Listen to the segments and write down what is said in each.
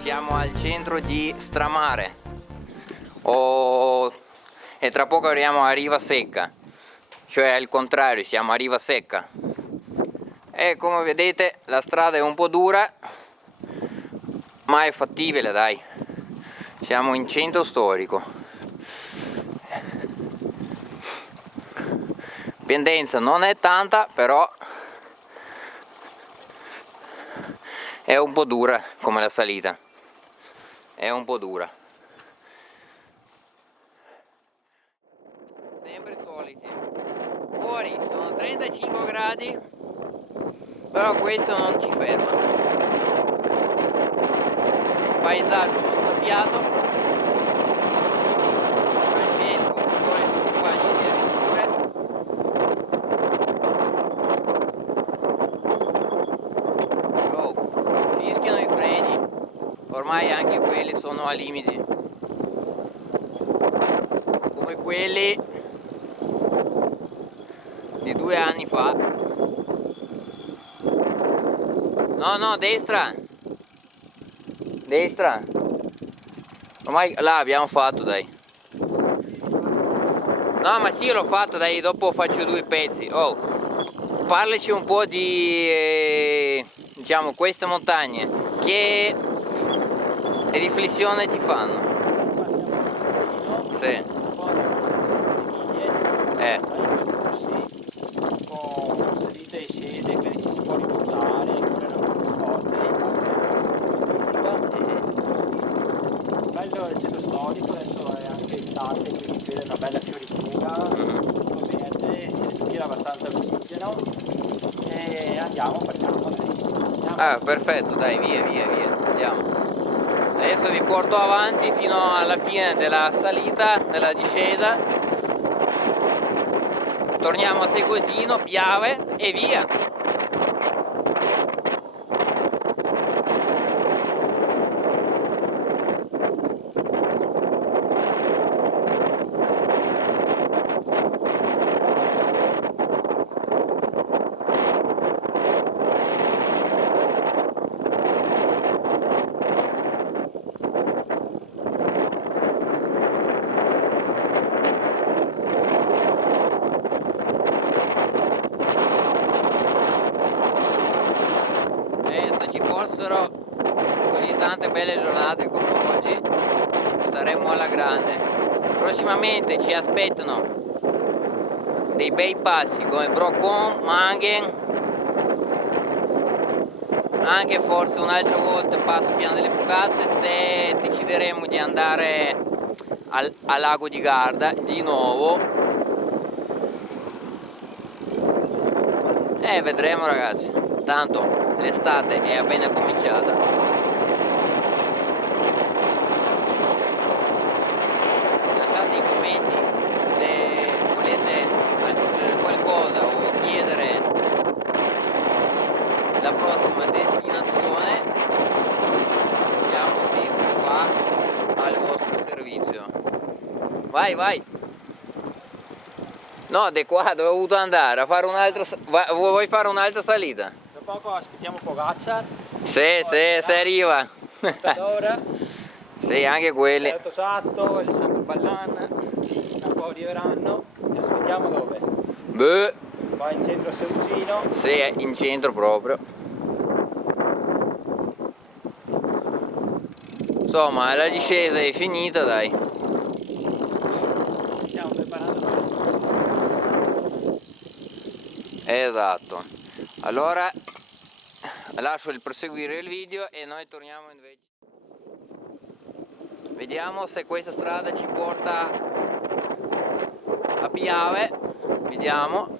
siamo al centro di Stramare e tra poco arriviamo a Riva Secca, cioè al contrario, siamo a Riva Secca. E come vedete la strada è un po' dura, ma è fattibile, dai. Siamo in centro storico. Pendenza non è tanta, però è un po' dura come la salita. È un po' dura. Sempre soliti. Fuori sono 35 gradi, però questo non ci ferma. Il paesaggio mozzafiato. Francesco, solito compagno di avventure. Oh, fischiano i freni. Ormai anche quelli sono a limiti. Come quelli di 2 anni fa. No, destra. Destra. Ormai là abbiamo fatto, dai. No, ma sì, l'ho fatto, dai, dopo faccio 2 pezzi. Oh, parlaci un po' di diciamo queste montagne. Che riflessione ti fanno? Sì. Con salite e scese, quindi ci si può riposare, correre un po' forte, bello il centro storico, adesso è anche estate, quindi si vede una bella fioritura, tutto verde, si respira abbastanza ossigeno e partiamo. Ah, perfetto, dai, via, andiamo. Adesso vi porto avanti fino alla fine della salita, della discesa. Torniamo a Segosino, Piave e via. Se ci fossero così tante belle giornate come oggi saremmo alla grande. Prossimamente ci aspettano dei bei passi come Brocon, Mangen, anche forse un'altra volta passo Piano delle Fugazze se decideremo di andare al lago di Garda di nuovo. Vedremo, ragazzi, tanto l'estate è appena cominciata. Lasciate i commenti se volete aggiungere qualcosa o chiedere la prossima destinazione. Siamo sempre qua al vostro servizio. Vai. No, di qua dove ho dovuto andare a fare un'altra. Vuoi fare un'altra salita? Tra poco aspettiamo Pogacar. Sì, se arriva. Ora. Sì, anche quelli. Il Tosatto, il Sandro Ballan, un po' arriveranno. Li aspettiamo dove? Beh. Qua in centro a Segusino. Sì, è in centro proprio. Insomma, la discesa è finita, dai. Stiamo preparando per il Esatto. Allora lascio il proseguire il video e noi torniamo invece. Vediamo se questa strada ci porta a Piave. Vediamo.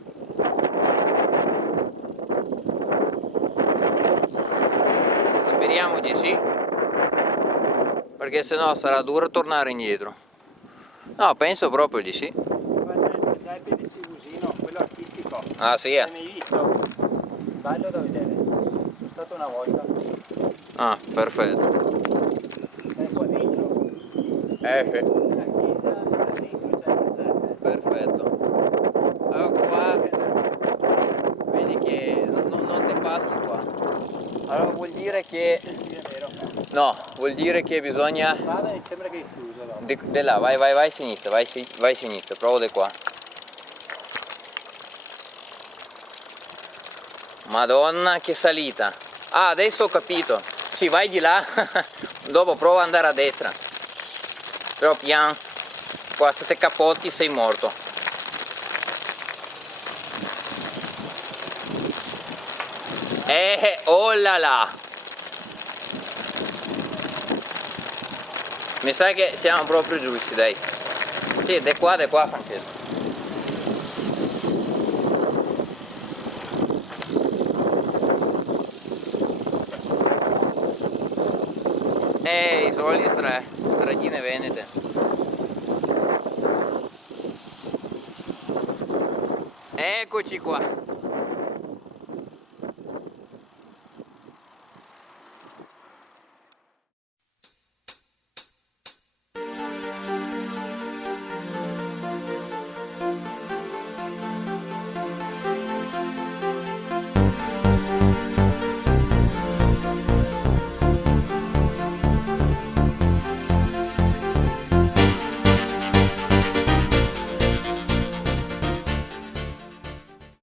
Speriamo di sì, perché sennò sarà duro tornare indietro. No, penso proprio di sì. il presepe di Segusino, quello artistico. Ah sì? L'hai mai visto? Bello da vedere. Sono stato una volta. Ah, perfetto. Sei qua dentro. Sì. La chiesa, dentro c'è il presepe. Perfetto. Allora qua vedi che non te passi qua. Allora vuol dire che Sì, è vero. No, vuol dire che bisogna... Guarda, mi sembra che è chiuso dopo. Di là, vai a sinistra, vai a sinistra, provo di qua. Madonna, che salita. Ah, adesso ho capito. Sì, vai di là, dopo prova ad andare a destra. Però pian, qua se te capotti sei morto. Oh là là. Mi sa che siamo proprio giusti, dai. Sì, di qua, Francesco. I soliti stradine venete. Eccoci qua.